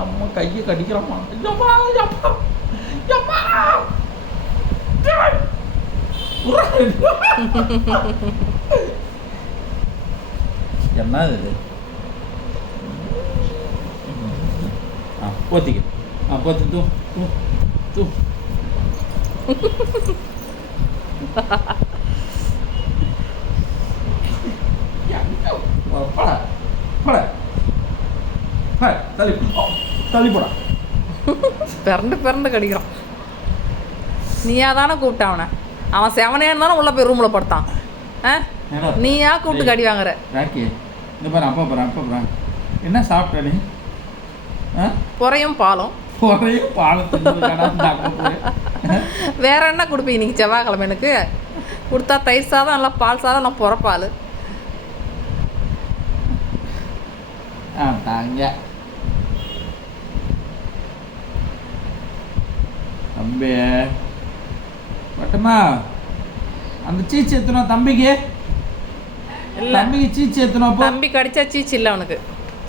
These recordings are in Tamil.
அம்மா கையை கடிக்கிறோம்மா. எம்மா எம்மா எம்மா என்ன இது? போத்திக்க. போத்தி தூ தூ தூ. பட பட தள்ளி தள்ளி போடா. பிறண்டு பிறண்டு கடிக்கிறான். நீயா தானே கூப்பிட்ட அவனை? அவன் செவனே இருந்தாலும் உள்ள போய் ரூமில் படுத்தான். நீயா கூப்பிட்டு கடி வாங்குற? ராக்கி இந்த பாரு, அப்பா போகிறேன் அப்பா போகிறேன். என்ன சாப்பிட்ட நீ? பொறையும் பாலும். பொறையும் பாலும் வேற என்ன கொடுப்பீங்க இன்னைக்கு செவ்வாய்க்கிழமை? எனக்கு கொடுத்தா தயிர் சாதம், நல்லா பால் சாதம், நல்லா பொறப்பால். தாங்க தம்பி பட்டமா அந்த சீச்சு எத்தணும் தம்பிக்கு. இல்லை தம்பிக்கு சீச்சு எத்தணும். தம்பி கடிச்சா சீச்சு இல்லை அவனுக்கு.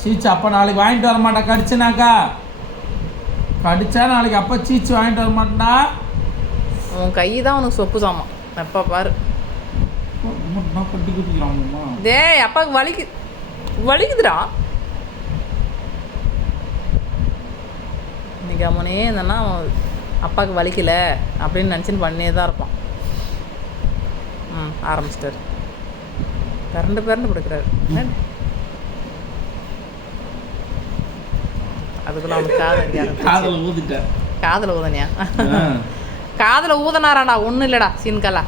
சீச்சு அப்போ நாளைக்கு வாங்கிட்டு வர மாட்டேன். கடிச்சுனாக்கா கடிச்சா நாளைக்கு அப்போ சீச்சு வாங்கிட்டு வர மாட்டேன்டா. உன் கை தான் உனக்கு சொப்பு சாமான். எப்போ பாரு கட்டி குட்டிக்கிறாங்கம்மா. டேய் அப்பாவுக்கு வலிக்குதுடா. இன்னைக்கு அவனே என்னன்னா அப்பாவுக்கு வலிக்கலை அப்படின்னு நினச்சின்னு பண்ணியே தான் இருப்பான். ஆரம்பிச்சிட்டாரு. பிறண்டு பிறண்டு பிடிக்கிறாரு. அதுக்குள்ள அவனுக்கு காதல் ஊதிட்டேன். காதில் ஊதனியா? காதில் ஊதனாராடா, ஒன்றும் இல்லைடா சீன்கலா.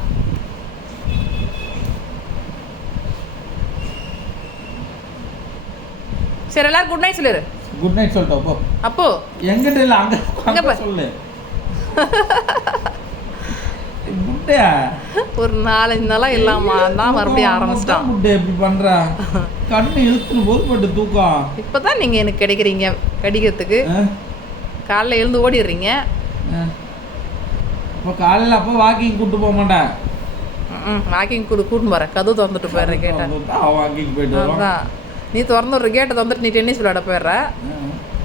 சரி எல்லாரும் குட் நைட் சொல்லிடு. குட் நைட் சொல்லிட்டோம். அப்போ அப்போ எங்கிட்ட இல்லை, அங்கே அங்கே சொல்லு. குட்டே ஒரு 4-5 நாளாக இல்லாமா தான் மறுபடியும் ஆரம்பிச்சிட்டான். குட்டே எப்படி பண்ணுறா? கண்ணு இழுத்துன்னு போது போட்டு தூக்கம். இப்போ தான் நீங்கள் எனக்கு கிடைக்கிறீங்க கடிக்கிறதுக்கு. காலைல எழுந்து ஓடிடுறீங்க. இப்போ காலையில் அப்போ வாக்கிங் கூப்பிட்டு போக மாட்டேன். வாக்கிங் கூட்டின்னு போகிறேன். கதவு திறந்துட்டு போயிடுறேன். கேட்டேன் வாக்கிங் போயிட்டு அதான் நீ திறந்து ஒரு கேட்டை திறந்துட்டு நீ டென்னிஸ் விளையாட போயிடுற.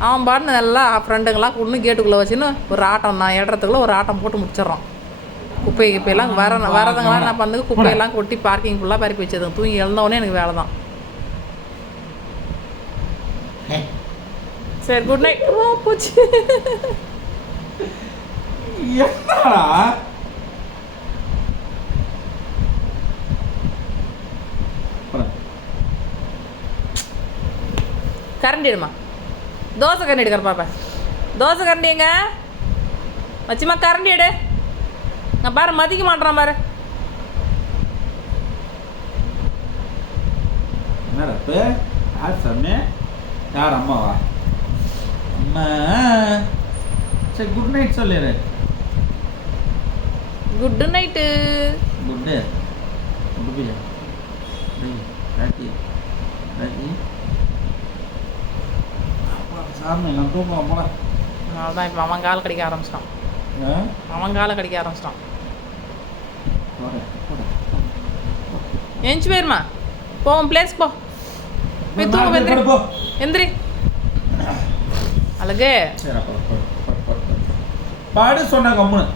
அவன் பாட்டுன்னு எல்லாம் ஃப்ரெண்டுங்களாம் கூட்டு கேட்டுக்குள்ளே வச்சுன்னு ஒரு ஆட்டம் நான் ஏடுறதுக்குள்ளே ஒரு ஆட்டம் போட்டு முடிச்சிடறான். குப்பை குப்பையெல்லாம் வரதுங்களாம் என்ன பண்ணுது, குப்பையெல்லாம் கொட்டி பார்க்கிங் ஃபுல்லாக பறக்கி வச்சதுங்க. தூங்கி எழுந்தவொடனே எனக்கு வேலை தான். சரி குட் நைட். போச்சு. கரண்டி எடுமா. தோசை கரண்டி எடுக்கிற பாப்பா. தோசை கரண்டி எங்க வச்சுமா? கரண்டி எடு. நான் பாரு மதிக்க மாட்டேறான் பாரு. யார் அம்மாவா? அம்மா சரி குட் நைட் சொல்லிடு. Good night. குட்டு குட்டு ராக்கி ராக்கி சாமி நான் தூக்கம் போல. அதான் இப்போ அவன் கால் கடிக்க ஆரம்பிச்சிட்டான். அவன் காலை கடிக்க ஆரம்பிச்சிட்டான். எஞ்சி போயிருமா? போவோம் பிளேஸ் போ. போய் தூங்க எந்திரி. எந்திரி அழகு. பாடு சொன்ன கம்முன்னு.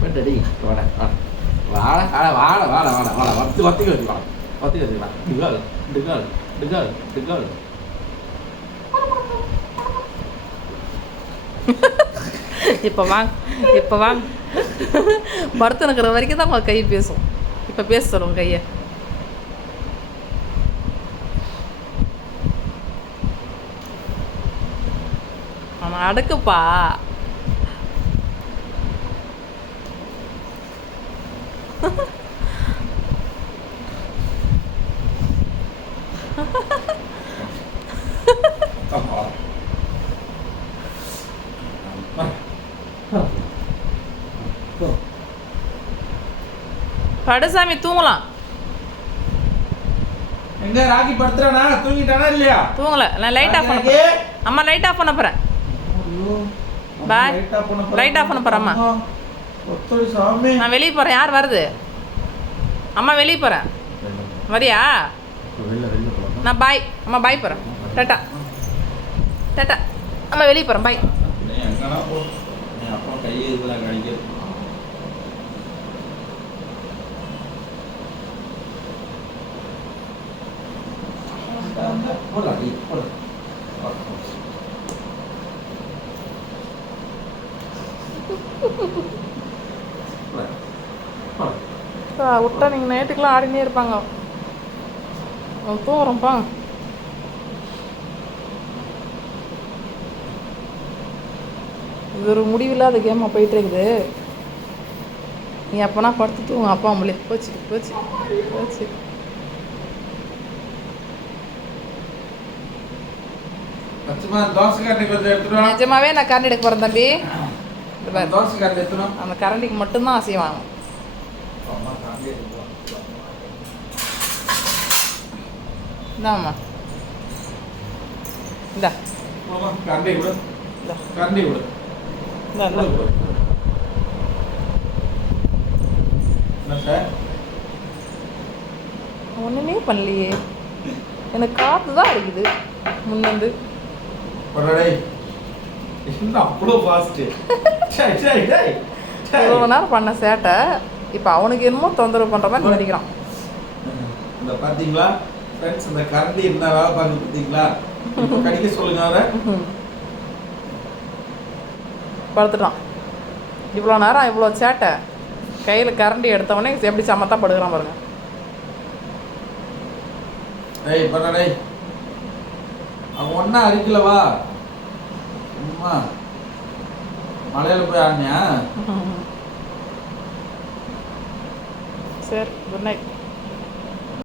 பெண்டடி வாட வாட வாட வாட வாட வாட வாட வத்தி வத்தி வச்சுக்கலாம். வத்தி வச்சுக்கலாம். De Gaulle de Gaulle de Gaulle de Gaulle. இப்போ வாங்க இப்போ வாங்க. படுத்து நிற்கிற வரைக்கும் தான் உங்கள் கை பேசும். இப்போ பேச சொல்லுங்க கையை. அவன் அடுக்குப்பா. படுசாமி தூங்கலாம். எங்க ராக்கி படுத்துறானா? தூங்கிட்டானா இல்லையா? தூங்கல. நான் லைட் ஆஃப் பண்ண. அம்மா லைட் ஆஃப் பண்ண போறேன். பாய். லைட் ஆஃப் பண்ண போறேன் அம்மா. ஒத்தடி சாமி. நான் வெளிய போறேன். யார் வருது? அம்மா வெளிய போறேன். வரியா? நான் பாய். அம்மா பாய் போறேன். டாடா. டாடா. அம்மா வெளிய போறேன். பாய். நீ எங்கனா போ. நீ அப்பா கையை இதுல கடிக்க. போடா நீ போடா. விட்டா நீங்கள் நைட்டுக்கெலாம் ஆடினே இருப்பாங்க. தூங்குறோம்ப்பா. இது ஒரு முடிவில்லாத கேமாக போயிட்டு இருக்குது. நீ அப்போனா படுத்து தூங்க. அப்பா அம்மளே போச்சு போச்சு போச்சு. நிஜமாவே நான் கரண்ட் எடுக்க போகிறேன் தம்பி. அந்த கரண்டிக்கு மட்டும்தான் ஆசை வாங்கும். இந்தாம்மா இந்தா ஒன்றுமே பண்ணலையே. எனக்கு காற்று தான் அடிக்குது முன்னேந்து. இவ்வளோ நேரம் பண்ண சேட்டை இப்போ அவனுக்கு என்னமோ தொந்தரவு பண்ணுற மாதிரி நினைக்கிறான். இந்த பார்த்தீங்களா ஃப்ரெண்ட்ஸ், இந்த கரண்டி என்ன வேலை பார்க்க பார்த்தீங்களா? இப்போ கடிக்க சொல்லுங்க அவரை. படுத்துட்டான். இவ்வளோ நேரம் இவ்வளோ சேட்டை கையில் கரண்டி எடுத்தவொடனே எப்படி சமத்தான் படுக்கிறான் பாருங்க. டேய் பண்ண டேய், அவன் ஒன்றா அடிக்கலவா? அம்மா மலையில் போய் ஆடினியா? சரி, குட் நைட்.